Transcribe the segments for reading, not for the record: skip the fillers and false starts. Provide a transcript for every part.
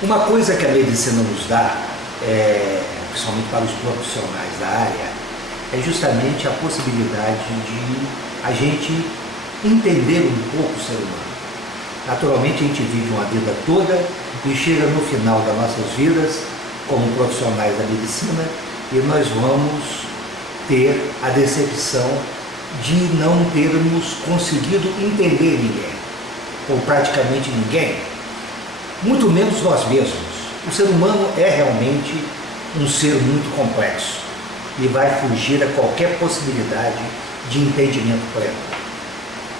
Uma coisa que a medicina nos dá, principalmente para os profissionais da área, é justamente a possibilidade de a gente entender um pouco o ser humano. Naturalmente a gente vive uma vida toda e chega no final das nossas vidas, como profissionais da medicina, e nós vamos ter a decepção de não termos conseguido entender ninguém, ou praticamente ninguém, muito menos nós mesmos. O ser humano é realmente um ser muito complexo e vai fugir a qualquer possibilidade de entendimento pleno.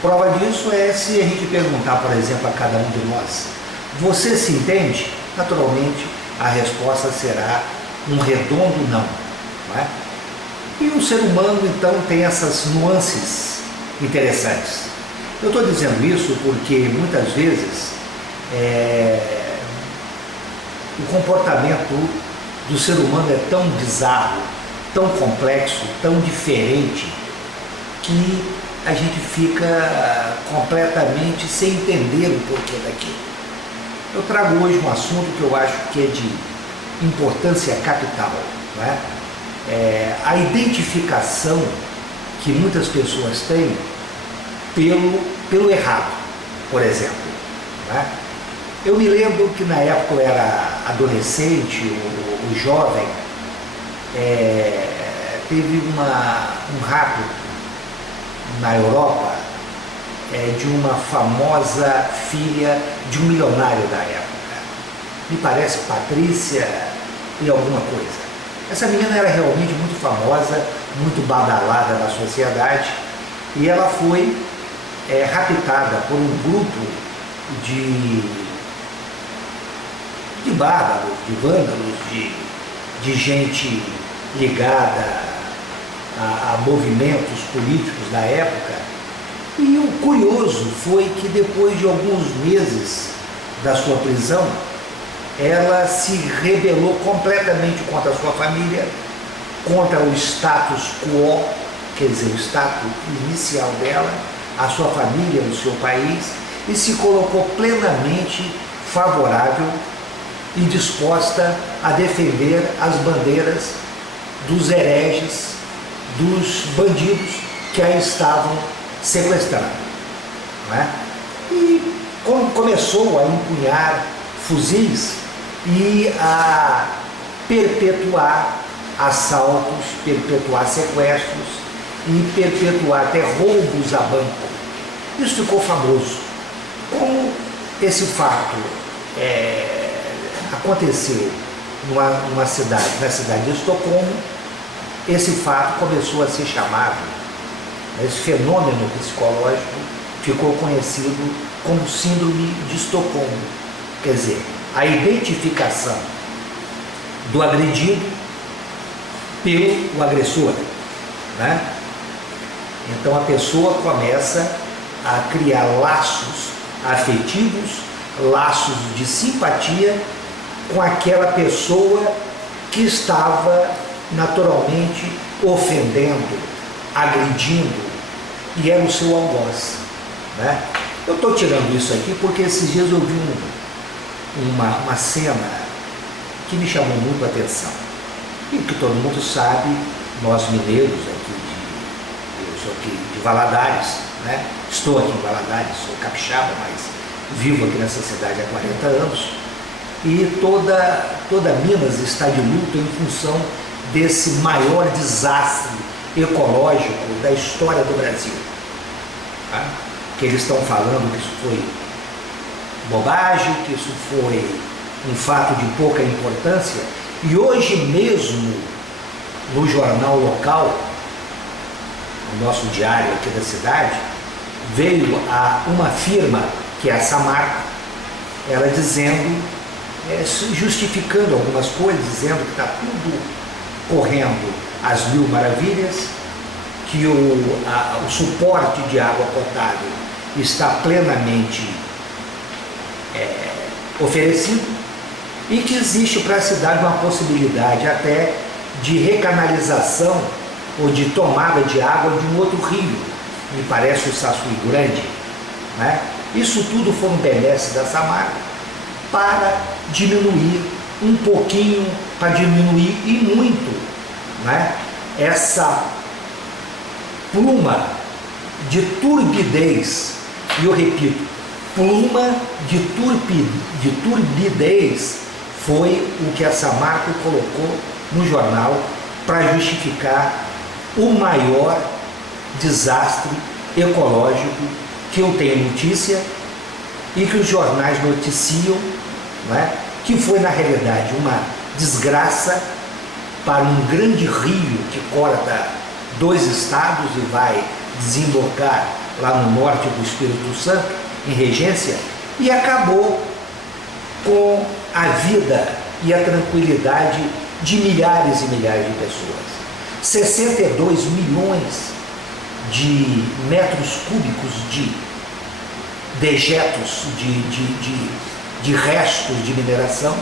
Prova disso é se a gente perguntar, por exemplo, a cada um de nós: você se entende? Naturalmente, a resposta será um redondo não. Não é? E o ser humano, então, tem essas nuances interessantes. Eu estou dizendo isso porque, muitas vezes, o comportamento do ser humano é tão bizarro, tão complexo, tão diferente, que a gente fica completamente sem entender o porquê daquilo. Eu trago hoje um assunto que eu acho que é de importância capital, não é? A identificação que muitas pessoas têm pelo errado, por exemplo. Não é? Eu me lembro que na época eu era adolescente, o jovem, teve um rato na Europa de uma famosa filha de um milionário da época. Me parece Patrícia e alguma coisa. Essa menina era realmente muito famosa, muito badalada na sociedade, e ela foi raptada por um grupo de bárbaros, de vândalos, de gente ligada a movimentos políticos da época. E o curioso foi que depois de alguns meses da sua prisão, ela se rebelou completamente contra a sua família, contra o status quo, quer dizer, o status inicial dela, a sua família, o seu país, e se colocou plenamente favorável e disposta a defender as bandeiras dos hereges, dos bandidos que a estavam sequestrando. Não é? E começou a empunhar fuzis e a perpetuar assaltos, perpetuar sequestros e perpetuar até roubos a banco. Isso ficou famoso. Como esse fato aconteceu numa cidade, na cidade de Estocolmo, esse fato começou a ser chamado, esse fenômeno psicológico ficou conhecido como síndrome de Estocolmo. Quer dizer, a identificação do agredido pelo agressor. Né? Então a pessoa começa a criar laços afetivos, laços de simpatia com aquela pessoa que estava naturalmente ofendendo, agredindo, e era o seu algoz. Né? Eu estou tirando isso aqui porque esses dias eu vi uma cena que me chamou muito a atenção. E que todo mundo sabe, nós mineiros aqui, eu sou aqui de Valadares, né? Estou aqui em Valadares, sou capixaba, mas vivo aqui nessa cidade há 40 anos. E toda Minas está de luto em função desse maior desastre ecológico da história do Brasil. Tá? Que eles estão falando que isso foi bobagem, que isso foi um fato de pouca importância. E hoje mesmo, no jornal local, o nosso diário aqui da cidade, veio uma firma, que é a Samarco, ela dizendo, justificando algumas coisas, dizendo que está tudo correndo às mil maravilhas, que o suporte de água potável está plenamente oferecido e que existe para a cidade uma possibilidade até de recanalização ou de tomada de água de um outro rio, me parece o Saçuí Grande. Né? Isso tudo foi um benesse da Samarco para diminuir um pouquinho, para diminuir e muito, né, essa pluma de turbidez. E eu repito, pluma de turbidez foi o que a Samarco colocou no jornal para justificar o maior desastre ecológico que eu tenho notícia e que os jornais noticiam, né, que foi na realidade uma desgraça para um grande rio que corta 2 estados e vai desembocar lá no norte do Espírito Santo, em Regência, e acabou com a vida e a tranquilidade de milhares e milhares de pessoas. 62 milhões de metros cúbicos de dejetos, de restos de mineração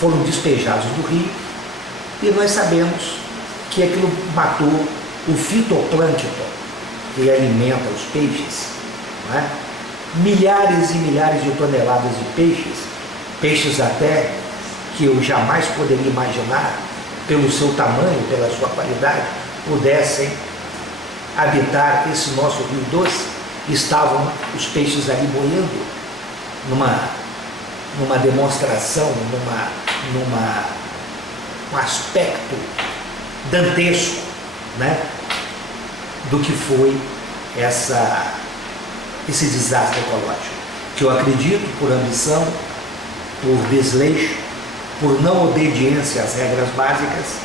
foram despejados do rio, e nós sabemos que aquilo matou o fitoplâncton que alimenta os peixes, né? Milhares e milhares de toneladas de peixes até que eu jamais poderia imaginar, pelo seu tamanho, pela sua qualidade, pudessem habitar esse nosso rio doce. Estavam os peixes ali boiando numa demonstração, um aspecto dantesco, né, do que foi esse desastre ecológico, que eu acredito por ambição, por desleixo, por não obediência às regras básicas,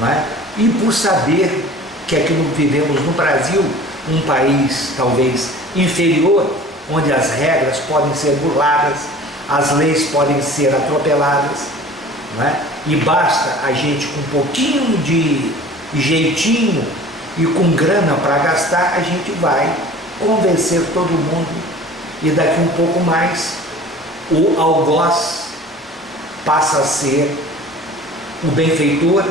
né, e por saber que aquilo que vivemos no Brasil, um país talvez inferior, onde as regras podem ser burladas, as leis podem ser atropeladas, né? E basta a gente com um pouquinho de jeitinho e com grana para gastar, a gente vai convencer todo mundo, e daqui um pouco mais o algoz passa a ser o benfeitor,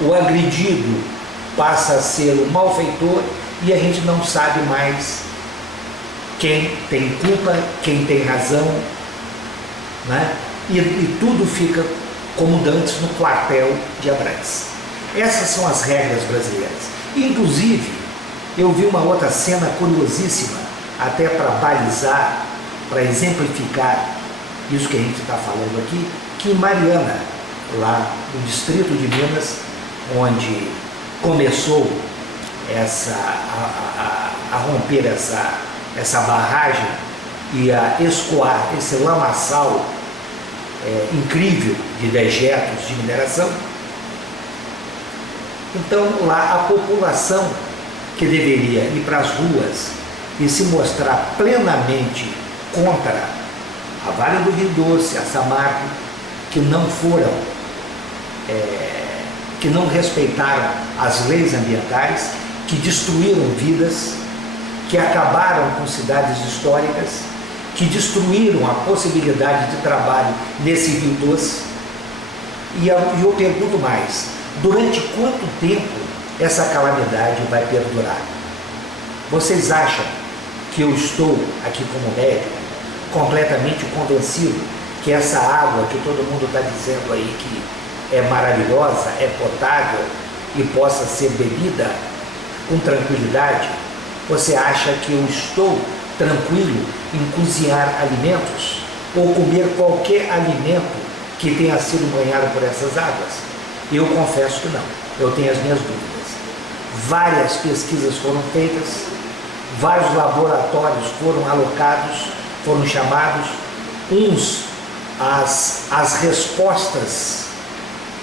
o agredido passa a ser o malfeitor, e a gente não sabe mais quem tem culpa, quem tem razão, né? E tudo fica como dantes no quartel de Abrantes. Essas são as regras brasileiras. Inclusive, eu vi uma outra cena curiosíssima, até para balizar, para exemplificar isso que a gente está falando aqui, que em Mariana, lá no distrito de Minas, onde começou a romper essa barragem e a escoar esse lamaçal incrível de dejetos de mineração. Então lá a população que deveria ir para as ruas e se mostrar plenamente contra a Vale do Rio Doce, a Samarco, que não foram, que não respeitaram as leis ambientais, que destruíram vidas, que acabaram com cidades históricas, que destruíram a possibilidade de trabalho nesse Rio Doce. E eu pergunto mais, durante quanto tempo essa calamidade vai perdurar? Vocês acham que eu estou aqui como médico completamente convencido que essa água que todo mundo está dizendo aí que é maravilhosa, é potável e possa ser bebida com tranquilidade? Você acha que eu estou tranquilo em cozinhar alimentos ou comer qualquer alimento que tenha sido banhado por essas águas? Eu confesso que não, eu tenho as minhas dúvidas. Várias pesquisas foram feitas, vários laboratórios foram alocados, foram chamados, as respostas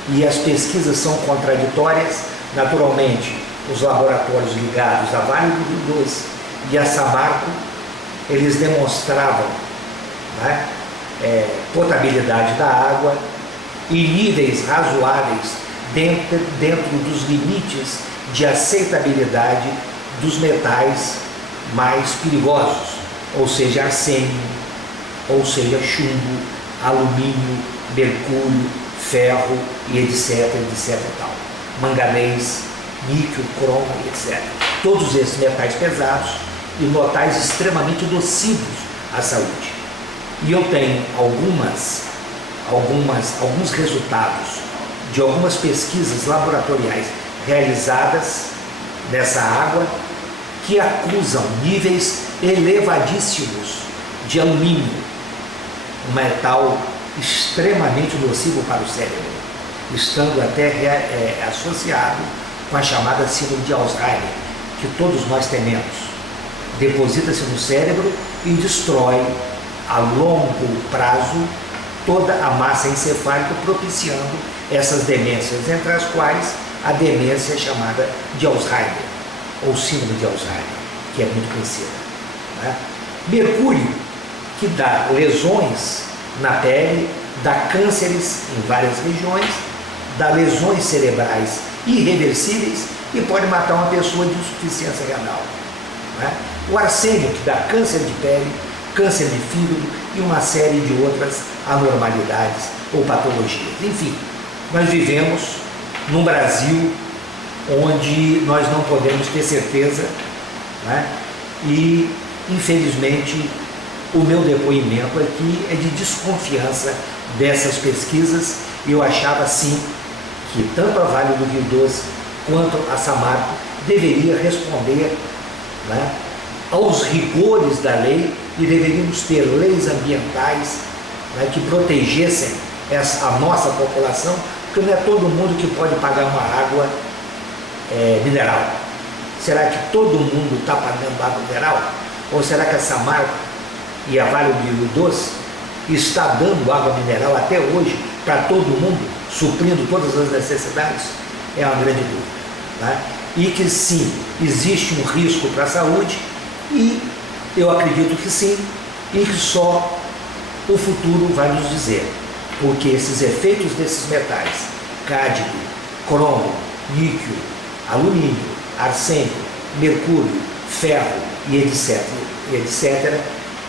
e as pesquisas são contraditórias. Naturalmente, os laboratórios ligados à Vale do Rio Doce e a Samarco, eles demonstravam, né, potabilidade da água e níveis razoáveis dentro dos limites de aceitabilidade dos metais mais perigosos, ou seja, arsênio, ou seja, chumbo, alumínio, mercúrio, ferro e etc, etc e tal. Manganês, níquel, cromo, etc. Todos esses metais pesados e metais extremamente nocivos à saúde. E eu tenho alguns resultados de algumas pesquisas laboratoriais realizadas nessa água que acusam níveis elevadíssimos de alumínio, um metal extremamente nocivo para o cérebro, estando até associado com a chamada síndrome de Alzheimer, que todos nós tememos. Deposita-se no cérebro e destrói a longo prazo toda a massa encefálica, propiciando essas demências, entre as quais a demência chamada de Alzheimer, ou síndrome de Alzheimer, que é muito conhecida, né? Mercúrio, que dá lesões na pele, dá cânceres em várias regiões, dá lesões cerebrais irreversíveis e pode matar uma pessoa de insuficiência renal, né? O arsênio, que dá câncer de pele, câncer de fígado e uma série de outras anormalidades ou patologias. Enfim, nós vivemos num Brasil onde nós não podemos ter certeza, né? E, infelizmente, o meu depoimento aqui é de desconfiança dessas pesquisas. Eu achava, sim, que tanto a Vale do Rio Doce quanto a Samarco deveria responder, né, aos rigores da lei, e deveríamos ter leis ambientais, né, que protegessem a nossa população, porque não é todo mundo que pode pagar uma água mineral. Será que todo mundo está pagando água mineral? Ou será que a Samarco e a Vale do Rio Doce está dando água mineral até hoje para todo mundo, suprindo todas as necessidades? É uma grande dúvida, né? E que sim, existe um risco para a saúde, e eu acredito que sim, e que só o futuro vai nos dizer, porque esses efeitos desses metais, cádmio, cromo, níquel, alumínio, arsênio, mercúrio, ferro e etc.,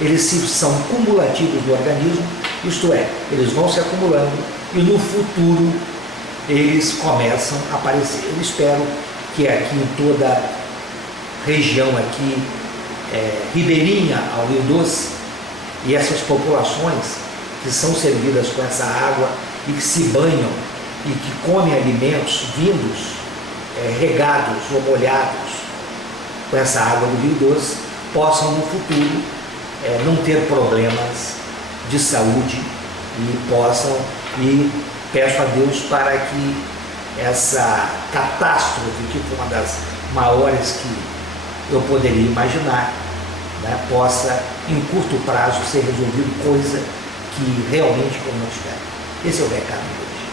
eles são cumulativos no organismo, isto é, eles vão se acumulando e no futuro eles começam a aparecer. Eu espero que aqui em toda a região aqui, ribeirinha ao Rio Doce, e essas populações que são servidas com essa água e que se banham e que comem alimentos vindos, regados ou molhados com essa água do Rio Doce, possam no futuro não ter problemas de saúde e peço a Deus para que essa catástrofe, que foi uma das maiores que eu poderia imaginar, né, possa em curto prazo ser resolvido, coisa que realmente eu não espero. Esse é o recado de hoje.